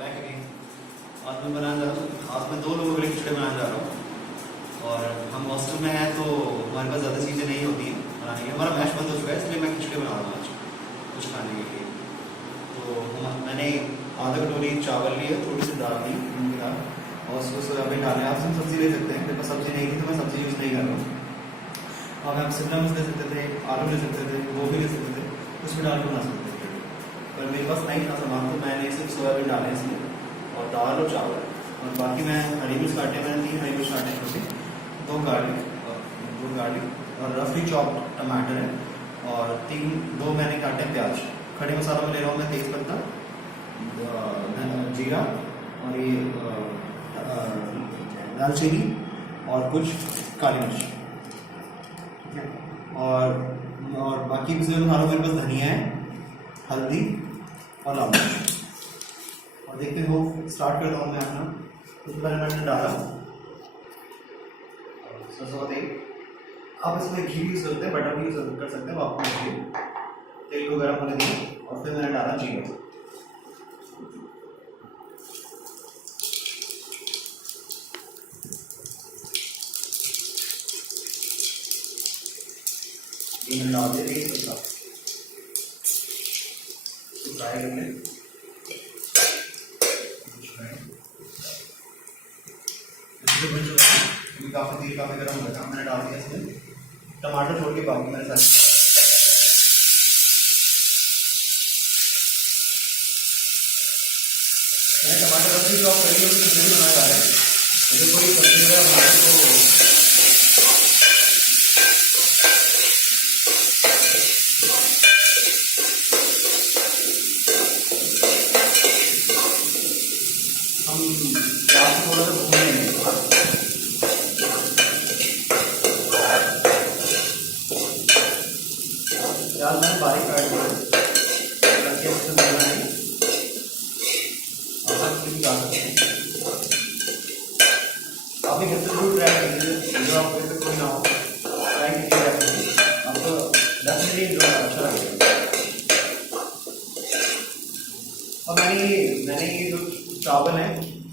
Back again. आज मैं बनाने जा रहा हूँ, आज मैं 2 लोगों के लिए खिचड़ी बनाने जा रहा हूँ। और हम हॉस्टल में हैं तो हमारे पास ज़्यादा चीज़ें नहीं होती हैं बनाने की। हमारा मैश बंद हो चुका है, इसलिए मैं खिचड़ी बना रहा हूँ आज कुछ खाने के लिए। तो मैंने आधा कटोरी चावल लिया, थोड़ी सी दाल ली मूंग की दाल, और उसको सोयाबीन डाले। आप सब सब्जी ले सकते हैं, मेरे पास सब्जी नहीं थी तो मैं सब्जी यूज़ नहीं कर रहा हूँ। अब आप शिमला मिर्च ले सकते थे, आलू ले सकते थे, गोभी ले सकते थे, कुछ भी डाल के बना सकते थे। पर मेरे पास नहीं था सामान, तो मैंने सिर्फ सोयाबीन डाले इसमें, और दाल और चावल। और बाकी मैं हरी मिर्च काटे, मैंने 3 हरी मिर्च काटे छोटे, 2 गार्लिक और रफली चॉप्ड टमाटर है, और 2 मैंने काटे प्याज। खड़े मसालों में ले रहा हूँ मैं तेज पत्ता, जीरा, और ये दालचीनी, और कुछ काली मिर्च। और बाकी दूसरे मसालों मेरे पास धनिया है, हल्दी और लाल मिर्च। और देखते हो, स्टार्ट करता हूँ मैं अपना। उसके पहले मैंने डाला सरसों का तेल। आप इसमें घी यूज़ करते हैं, बटर भी यूज़ कर सकते हैं, वो आपको तेल को गर्म होने दें। और फिर मैंने डाला जीरा। मैंने डाल दिया तेज पत्ता, फ्राई कर लें। काफ़ी तेल काफ़ी गर्म हो गया था, मैंने डाल दिया इसमें टमाटर, छोड़ के बाकी मैंने सारे टमाटर रखी जो आप करिए उसकी सब्जी बनाना चाह रहे हैं। जैसे कोई सब्जी वगैरह बनाए तो हम प्याज को थोड़ा सा भून लेंगे। प्याज मैंने बारीक काट दिया ताकि इससे भूनना है। आप भी घर से जरूर ट्राई कीजिए, जो आप घर पे कोई ना हो ट्राई कीजिए, आपको डेफिनेटली अच्छा लगेगा। और मैंने ये जो चावल है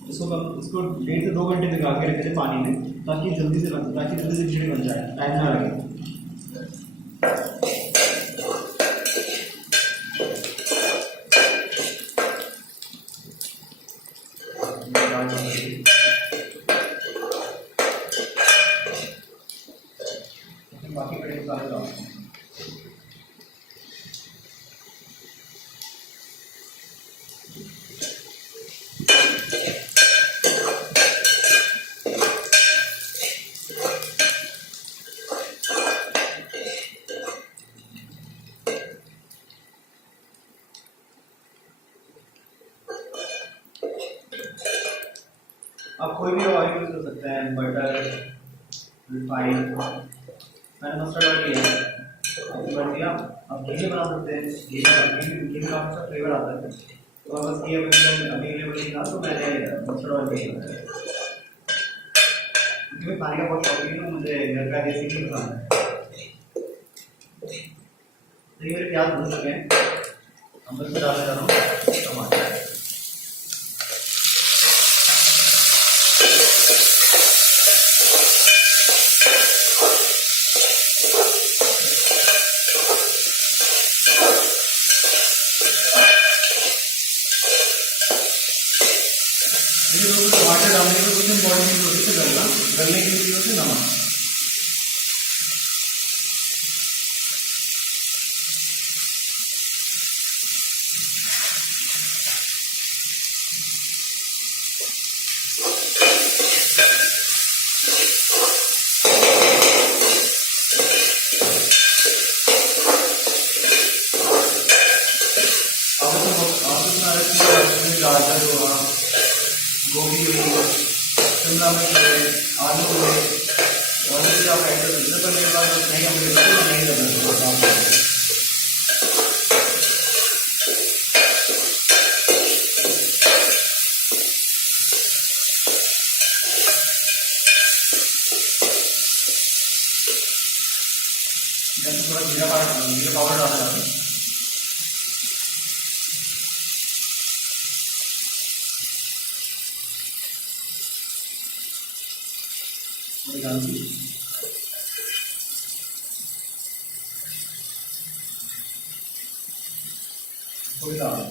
इसको 1.5 से 2 घंटे भिगा के रखे थे पानी में, ताकि जल्दी से खिचड़ी बन जाए, टाइम ना लगे। बाकी बड़े मसाले डालते हैं। आप कोई भी ऑयल यूज कर सकते हैं, बटर, रिफाइंड। मैंने मस्टर्ड ऑयल लिया, आपने बन दिया। आप घी बना सकते हैं, घी में काफ़ी अच्छा फ्लेवर आता है। तो आप बस घी अवेलेबल नहीं था तो मैंने मस्टर्ड ऑयल लिया। क्योंकि मैं खाने का बहुत शौकीन हूँ, मुझे घर का देसी घी पसंद है। तो ये मेरे प्याज भून चुके हैं, हम इसमें डालने जा रहा हूँ टमाटर। टमाटर डालने के कुछ इम्पोर्टेंट चीज़ होती है गलने की चीज़ होती है नमक। गाजर हुआ, गोभी हुई, शिमला मिर्च हुए, आलू हुए, और भी आप ऐड कर सकते हैं। पर मेरे पास नहीं अवेलेबल है, नहीं करना। थोड़ा जीरा पाउडर डालना है। थोड़ी डाल दी। थोड़ी डाल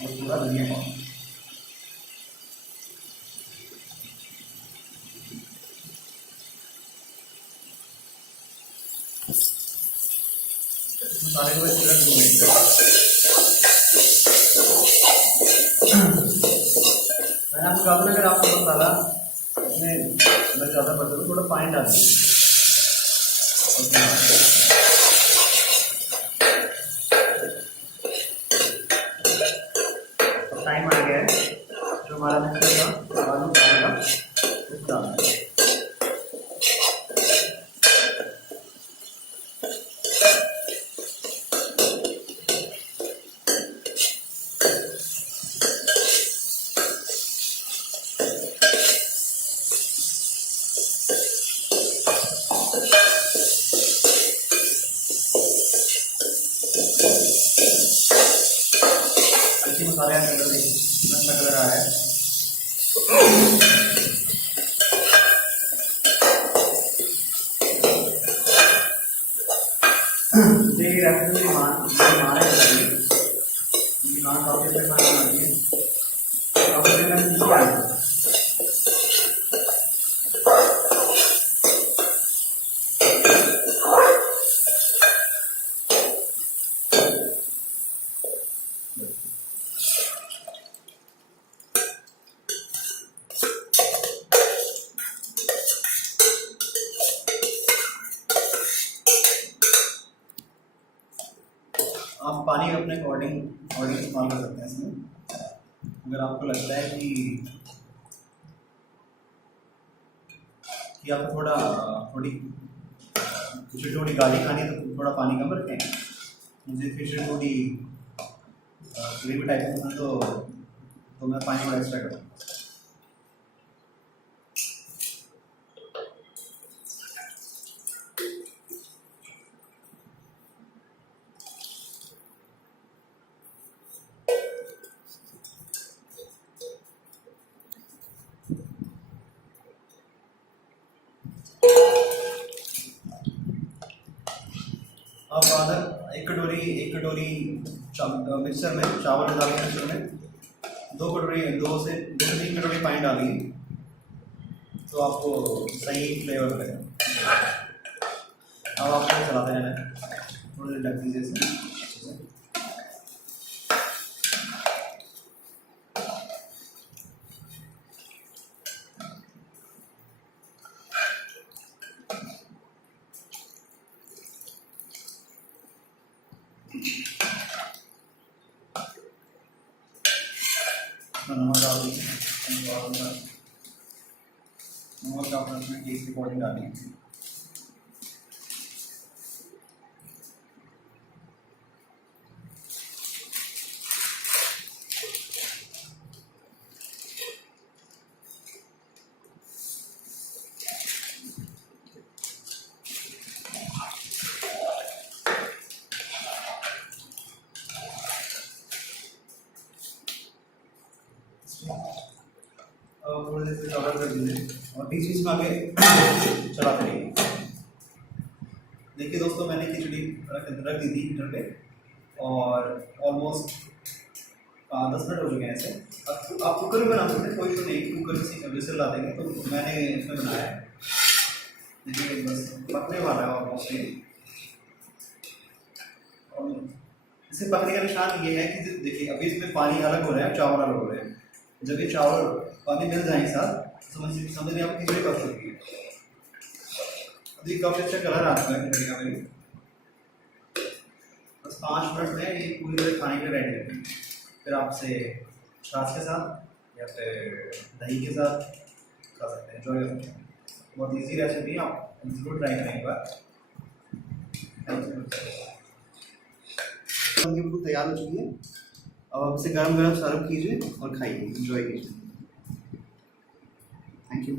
और थोड़ा धनिया पाउडर। मसाले को अच्छी तरह भूनेंगे। मैंने आपको कहा था अगर आपको मसाला इसमें ज़्यादा पसंद हो थोड़ा पानी डाल दीजिए। टाइम आ गया है, जो हमारा मिक्सर का आलू डालेगा उस डालना है। मसाले ऐड कर देंगे, अच्छा कलर आ रहा है। देखिए रेसिपी मान है, मान काफी अच्छा खाना बनाती है। आप पानी अपने अकॉर्डिंग इस्तेमाल कर सकते हैं इसमें। अगर आपको लगता है कि आपको थोड़ी गाढ़ी खानी है तो थोड़ा पानी कम रखें। मुझे फिश थोड़ी ग्रेवी टाइप पसंद तो मैं पानी थोड़ा एक्स्ट्रा करूँगा। अब आधा एक कटोरी मिक्सर में चावल डाल के मिक्सर में 2 से 3 कटोरी पानी डालिए तो आपको सही फ्लेवर मिलेगा। अब आपको चलाते रहना है, थोड़ी देर ढक दीजिए इसे। नमक डाल दीजिए, नमक आप अपने टेस्ट के अकॉर्डिंग डालिए। थोड़ी देर से कवर कर दीजिए और बीच बीच में आगे चलाते रहिए। देखिए दोस्तों, मैंने खिचड़ी रख दी थी हीटर पे और ऑलमोस्ट 10 मिनट हो चुके हैं इसे। अब आप कुकर में बना सकते हैं, कोई इशू नहीं, कुकर से विजिल ला देंगे। तो मैंने इसमें बनाया है, देखिए बस पकने वाला है ऑलमोस्ट ये। और इसे पकने का निशान ये है कि देखिए अभी इसमें पानी अलग हो रहा है, चावल अलग हो रहे हैं। जब ये चावल पानी मिल जाए साथ समझिए आप खिचड़ी पक चुकी है। अभी काफ़ी अच्छा कलर आ चुका है खिचड़ी का मेरी। बस 5 मिनट में ये पूरी तरह खाने के लिए रेडी है। फिर आपसे छाछ के साथ या फिर दही के साथ खा सकते हैं, एंजॉय कर सकते हैं। बहुत ईजी रेसिपी है, आप जरूर ट्राई करें एक बार। बिल्कुल तैयार हो चुकी है। अब आप इसे गरम गरम सर्व कीजिए और खाइए, एंजॉय कीजिए। Thank you.